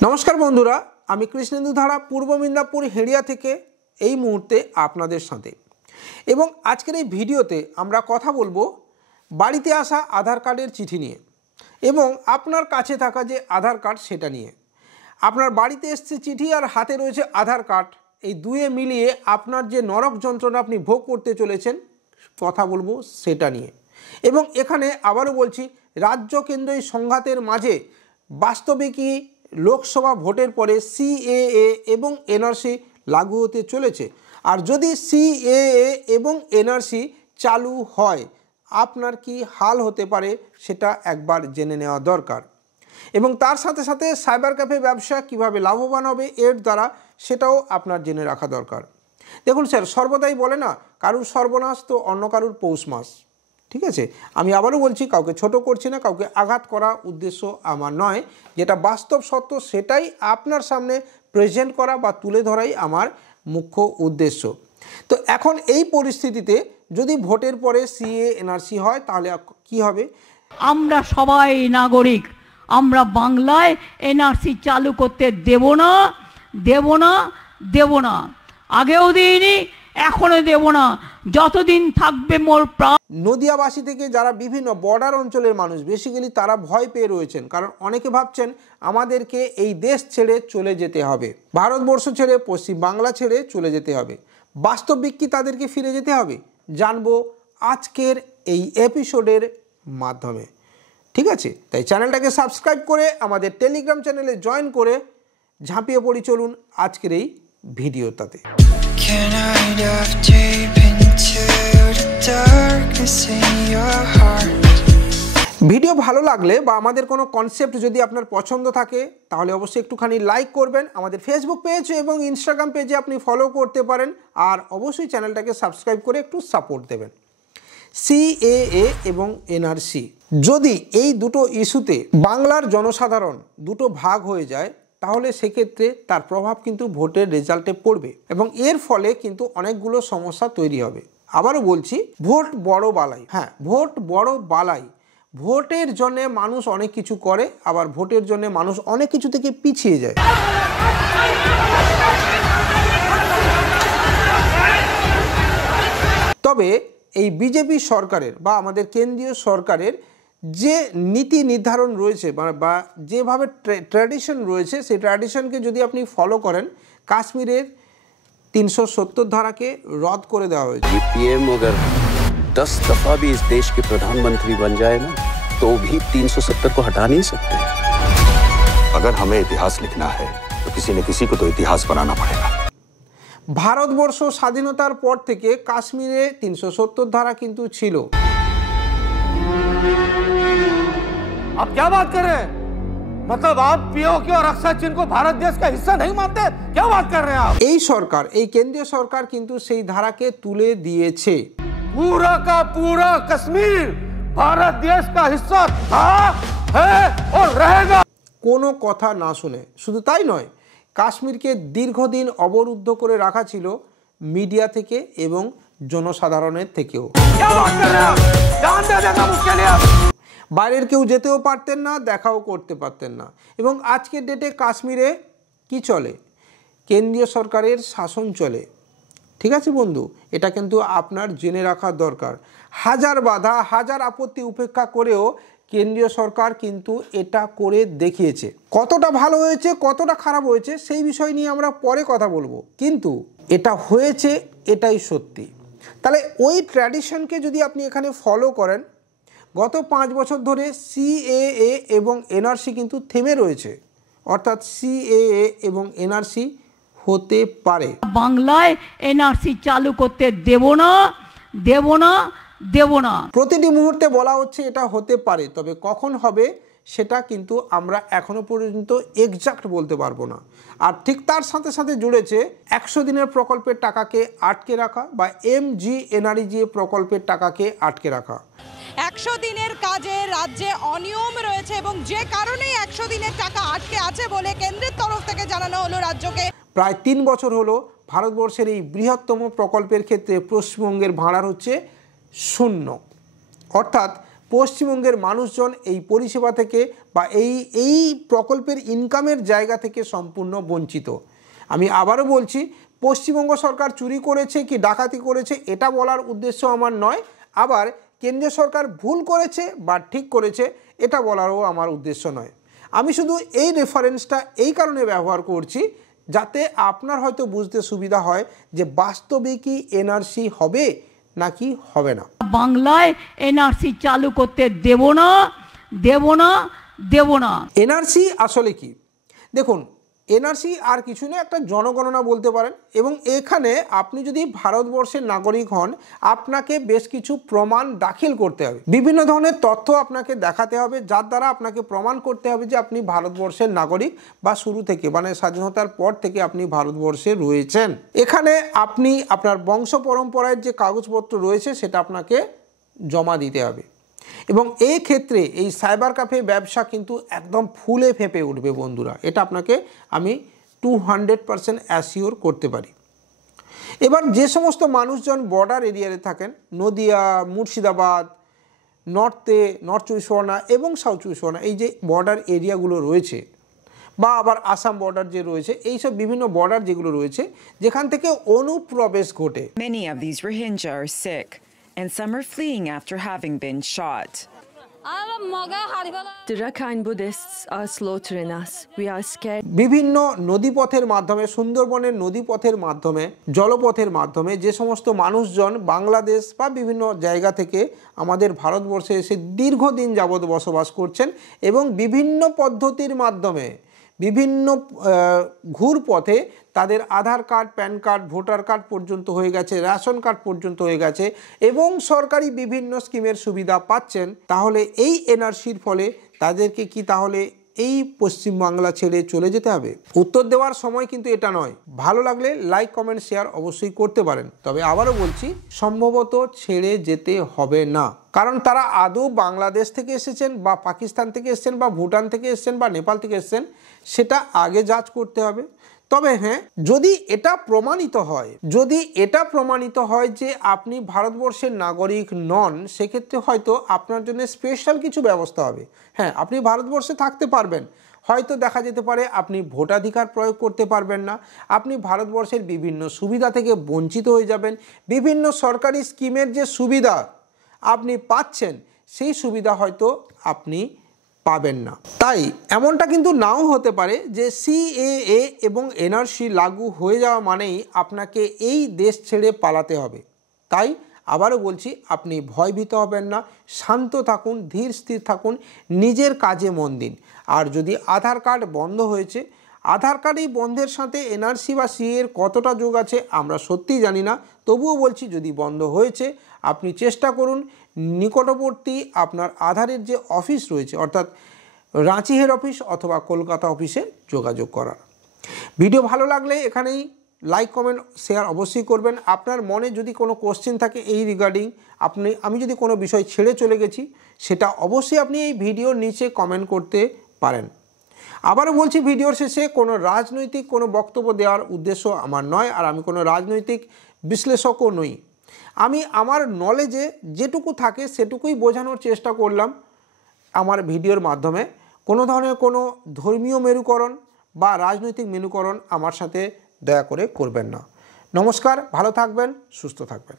नमस्कार बंधुरा आमी कृष्णेन्दु धारा पूर्व मिदनापुर हेड़िया थेके এই মুহূর্তে আপনাদের সাথে এবং আজকের এই ভিডিওতে আমরা কথা বলবো বাড়িতে আসা আধার কার্ডের চিঠি নিয়ে এবং আপনার কাছে থাকা যে আধার কার্ড সেটা নিয়ে। আপনার বাড়িতে এসেছে চিঠি আর হাতে রয়েছে আধার কার্ড, এই দুয়ে মিলিয়ে আপনার যে নরক যন্ত্রণা আপনি ভোগ করতে চলেছেন কথা বলবো সেটা নিয়ে। এবং এখানে আবারও বলছি, রাজ্য কেন্দ্র এই সংঘাতের মাঝে বাস্তবে কি লোকসভা ভোটের পরে সিএএ এবং এনআরসি लागू होते चलेছে, और यदि सीएए এবং एनआरसी चालू হয় আপনার কি हाल होते पारे সেটা একবার জেনে নেওয়া দরকার। এবং তার সাথে সাথে সাইবার ক্যাফে ব্যবসা কিভাবে লাভবান হবে এর দ্বারা সেটাও আপনার জেনে রাখা দরকার। দেখুন স্যার, সর্বদাই বলে না কারুর সর্বনাশ তো অন্য কারুর পৌষ মাস, ঠিক আছে। আমি আবারও বলছি, কাউকে ছোট করছি না, কাউকে আঘাত করা উদ্দেশ্য আমার নয়, যেটা বাস্তব সত্য সেটাই আপনার সামনে প্রেজেন্ট করা বা তুলে ধরাই আমার মুখ্য উদ্দেশ্য। তো এখন এই পরিস্থিতিতে যদি ভোটের পরে সিএ এনআরসি হয় তাহলে কি হবে? আমরা সবাই নাগরিক, আমরা বাংলায় এনআরসি চালু করতে দেব না, দেব না, দেব না। আগেও দিইনি, এখনো দেব না, যতদিন থাকবে মোর প্রাণ। নদিয়াবাসী থেকে যারা বিভিন্ন বর্ডার অঞ্চলের মানুষ বেসিক্যালি তারা ভয় পেয়ে রয়েছেন, কারণ অনেকে ভাবছেন আমাদেরকে এই দেশ ছেড়ে চলে যেতে হবে, ভারতবর্ষ ছেড়ে পশ্চিম বাংলা ছেড়ে চলে যেতে হবে। বাস্তবিক কি তাদেরকে ফিরে যেতে হবে? জানবো আজকের এই এপিসোডের মাধ্যমে, ঠিক আছে। তাই চ্যানেলটাকে সাবস্ক্রাইব করে আমাদের টেলিগ্রাম চ্যানেলে জয়েন করে ঝাঁপিয়ে পড়ি চলুন আজকের এই ভিডিওটাতে। ভিডিও ভালো লাগলে বা আমাদের কোনো কনসেপ্ট যদি আপনার পছন্দ থাকে তাহলে অবশ্যই একটুখানি লাইক করবেন। আমাদের ফেসবুক পেজ এবং ইনস্টাগ্রাম পেজে আপনি ফলো করতে পারেন, আর অবশ্যই চ্যানেলটাকে সাবস্ক্রাইব করে একটু সাপোর্ট দেবেন। সিএএ এবং এনআরসি, যদি এই দুটো ইস্যুতে বাংলার জনসাধারণ দুটো ভাগ হয়ে যায় তাহলে সেক্ষেত্রে তার প্রভাব কিন্তু ভোটের রেজাল্টে পড়বে এবং এর ফলে কিন্তু অনেকগুলো সমস্যা তৈরি হবে। আবারও বলছি, ভোট বড় বালাই। হ্যাঁ, ভোট বড় বালাই। ভোটের জন্য মানুষ অনেক কিছু করে, আবার ভোটের জন্য মানুষ অনেক কিছু থেকে পিছিয়ে যায়। তবে এই বিজেপি সরকারের বা আমাদের কেন্দ্রীয় সরকারের যে নীতি নির্ধারণ রয়েছে বা যেভাবে ট্র্যাডিশন রয়েছে সেই ট্র্যাডিশনকে যদি আপনি ফলো করেন, কাশ্মীরের 370 ধারাকে রদ করে দেওয়া হয়েছে। पीएम अगर 10 दफा भी इस देश के प्रधानमंत्री बन जाए ना तो भी 370 को हटा नहीं सकते। अगर हमें इतिहास लिखना है तो किसी न किसी को तो इतिहास बनाना पड़ेगा। ভারতবর্ষ স্বাধীনতার পর থেকে কাশ্মীরে 370 ধারা কিন্তু ছিল। आप क्या बात कर रहे हैं? मतलब आप पीओके और रक्षा चिन्ह को भारत देश का हिस्सा नहीं मानते? क्या बात कर रहे हैं आप? এই সরকার, এই কেন্দ্রীয় সরকার কিন্তু সেই ধারাকে তুলে দিয়েছে। पूरा का पूरा कश्मीर भारत देश का हिस्सा था, है और रहेगा। কোনো কথা না শুনে, শুধু তাই নয়, কাশ্মীরকে দীর্ঘদিন অবরুদ্ধ করে রাখা ছিল মিডিয়া থেকে এবং জনসাধারণের থেকেও। क्या बात कर रहे हैं आप? जान दे देगा मुझके लिए। বাইরের কেউ যেতেও পারতেন না, দেখাও করতে পারতেন না। এবং আজকের ডেটে কাশ্মীরে কি চলে? কেন্দ্রীয় সরকারের শাসন চলে, ঠিক আছে বন্ধু, এটা কিন্তু আপনার জেনে রাখা দরকার। হাজার বাধা, হাজার আপত্তি উপেক্ষা করেও কেন্দ্রীয় সরকার কিন্তু এটা করে দেখিয়েছে। কতটা ভালো হয়েছে, কতটা খারাপ হয়েছে সেই বিষয় নিয়ে আমরা পরে কথা বলবো, কিন্তু এটা হয়েছে, এটাই সত্যি। তাহলে ওই ট্র্যাডিশনকে যদি আপনি এখানে ফলো করেন, গত 5 বছর ধরে সিএএ এবং এনআরসি কিন্তু থেমে রয়েছে, অর্থাৎ সিএএ এবং এনআরসি হতে পারে। বাংলায় এনআরসি চালু করতে দেব না, দেব না, দেব না। প্রতিটি মুহূর্তে বলা হচ্ছে এটা হতে পারে, তবে কখন হবে সেটা কিন্তু আমরা এখনো পর্যন্ত এক্সাক্ট বলতে পারবো না। আর ঠিক তার সাথে সাথে জুড়েছে 100 দিনের প্রকল্পের টাকাকে আটকে রাখা বা MGNREGA প্রকল্পের টাকাকে আটকে রাখা। 100 দিনের কাজে রাজ্যে অনিয়ম রয়েছে এবং যে কারণেই 100 দিনের টাকা আটকে আছে বলে কেন্দ্রের তরফ থেকে জানানো হলো রাজ্যকে। প্রায় 3 বছর হলো ভারতবর্ষের এই বৃহত্তম প্রকল্পের ক্ষেত্রে পশ্চিমবঙ্গের ভাড়া হচ্ছে 0, অর্থাৎ পশ্চিমবঙ্গের মানুষজন এই পরিষেবা থেকে বা এই প্রকল্পের ইনকামের জায়গা থেকে সম্পূর্ণ বঞ্চিত। আমি আবারও বলছি, পশ্চিমবঙ্গ সরকার চুরি করেছে কি ডাকাতি করেছে এটা বলার উদ্দেশ্য আমার নয়, আবার কেন্দ্রীয় সরকার ভুল করেছে বা ঠিক করেছে এটা বলারও আমার উদ্দেশ্য নয়। আমি শুধু এই রেফারেন্সটা এই কারণে ব্যবহার করছি যাতে আপনার হয়তো বুঝতে সুবিধা হয় যে বাস্তবে কি এনআরসি হবে নাকি হবে না। বাংলায় এনআরসি চালু করতে দেব না, দেব না, দেব না। এনআরসি আসলে কি? দেখুন, এনআরসি আর কিছু না, একটা জনগণনা বলতে পারেন। এবং এখানে আপনি যদি ভারতবর্ষের নাগরিক হন, আপনাকে বেশ কিছু প্রমাণ দাখিল করতে হবে, বিভিন্ন ধরনের তথ্য আপনাকে দেখাতে হবে, যার দ্বারা আপনাকে প্রমাণ করতে হবে যে আপনি ভারতবর্ষের নাগরিক বা শুরু থেকে মানে স্বাধীনতার পর থেকে আপনি ভারতবর্ষে রয়েছেন। এখানে আপনি আপনার বংশ পরম্পরার যে কাগজপত্র রয়েছে সেটা আপনাকে জমা দিতে হবে। এবং এই ক্ষেত্রে এই সাইবার ক্যাফে ব্যবসা কিন্তু একদম ফুলে ফেঁপে উঠবে বন্ধুরা, এটা আপনাকে আমি 200% অ্যাসিওর করতে পারি। এবার যে সমস্ত মানুষজন বর্ডার এরিয়াতে থাকেন, নদিয়া, মুর্শিদাবাদ, নর্থ 24 পরগনা এবং সাউথ 24 পরগনা, এই যে বর্ডার এরিয়াগুলো রয়েছে, বা আবার আসাম বর্ডার যে রয়েছে, এইসব বিভিন্ন বর্ডার যেগুলো রয়েছে যেখান থেকে অনুপ্রবেশ ঘটে। Many of these Rohingya are sick, and some are fleeing after having been shot. The Rakhine Buddhists are slaughtering us. We are scared. বিভিন্ন নদীপথের মাধ্যমে, সুন্দরবনের নদীপথের মাধ্যমে, জলপথের মাধ্যমে যে সমস্ত মানুষজন বাংলাদেশ বা বিভিন্ন জায়গা থেকে আমাদের ভারতবর্ষে এসে দীর্ঘদিন যাবৎ বসবাস করছেন এবং বিভিন্ন পদ্ধতির মাধ্যমে, বিভিন্ন ঘুরপথে তাদের Aadhaar card, PAN card, voter card পর্যন্ত হয়ে গেছে, রেশন কার্ড পর্যন্ত হয়ে গেছে এবং সরকারি বিভিন্ন স্কিমের সুবিধা পাচ্ছেন, তাহলে এই এনআরসির ফলে তাদেরকে কি তাহলে এই পশ্চিমবাংলা ছেড়ে চলে যেতে হবে? উত্তর দেওয়ার সময় কিন্তু এটা নয়। ভালো লাগলে লাইক, কমেন্ট, শেয়ার অবশ্যই করতে পারেন। তবে আবারও বলছি, সম্ভবত ছেড়ে যেতে হবে না, কারণ তারা আদৌ বাংলাদেশ থেকে এসেছেন বা পাকিস্তান থেকে এসেছেন বা ভুটান থেকে এসেছেন বা নেপাল থেকে এসেছেন সেটা আগে যাচ করতে হবে। তবে হ্যাঁ, যদি এটা প্রমাণিত হয় যে আপনি ভারতবর্ষের নাগরিক নন, সেক্ষেত্রে হয়তো আপনার জন্য স্পেশাল কিছু ব্যবস্থা হবে। হ্যাঁ, আপনি ভারতবর্ষে থাকতে পারবেন, হয়তো দেখা যেতে পারে আপনি ভোটাধিকার প্রয়োগ করতে পারবেন না, আপনি ভারতবর্ষের বিভিন্ন সুবিধা থেকে বঞ্চিত হয়ে যাবেন, বিভিন্ন সরকারি স্কিমের যে সুবিধা আপনি পাচ্ছেন সেই সুবিধা হয়তো আপনি পাবেন না। তাই এমনটা কিন্তু নাও হতে পারে যে সিএএ এবং এনআরসি লাগু হয়ে যাওয়া মানেই আপনাকে এই দেশ ছেড়ে পালাতে হবে। তাই আবারও বলছি, আপনি ভয়ভীত হবেন না, শান্ত থাকুন, ধীর স্থির থাকুন, নিজের কাজে মন দিন। আর যদি আধার কার্ড বন্ধ হয়েছে, আধার কার্ড এই বন্ধের সাথে এনআরসি বা সিএর কতটা যোগ আছে আমরা সত্যিই জানি না, তবুও বলছি যদি বন্ধ হয়েছে আপনি চেষ্টা করুন নিকটবর্তী আপনার আধারের যে অফিস রয়েছে, অর্থাৎ রাঁচি হেড অফিস অথবা কলকাতা অফিসে যোগাযোগ করার। ভিডিও ভালো লাগলে এখানেই লাইক, কমেন্ট, শেয়ার অবশ্যই করবেন। আপনার মনে যদি কোনো কোশ্চেন থাকে এই রিগার্ডিং, আমি যদি কোনো বিষয় ছেড়ে চলে গেছি, সেটা অবশ্যই আপনি এই ভিডিওর নিচে কমেন্ট করতে পারেন। আবারও বলছি, ভিডিওর শেষে কোনো রাজনৈতিক কোনো বক্তব্য দেওয়ার উদ্দেশ্য আমার নয়, আর আমি কোনো রাজনৈতিক বিশ্লেষকও নই। আমি আমার নলেজে যেটুকু থাকে সেটুকুই বোঝানোর চেষ্টা করলাম আমার ভিডিওর মাধ্যমে। কোনো ধরনের কোনো ধর্মীয় মেরুকরণ বা রাজনৈতিক মেরুকরণ আমার সাথে দয়া করে করবেন না। নমস্কার, ভালো থাকবেন, সুস্থ থাকবেন।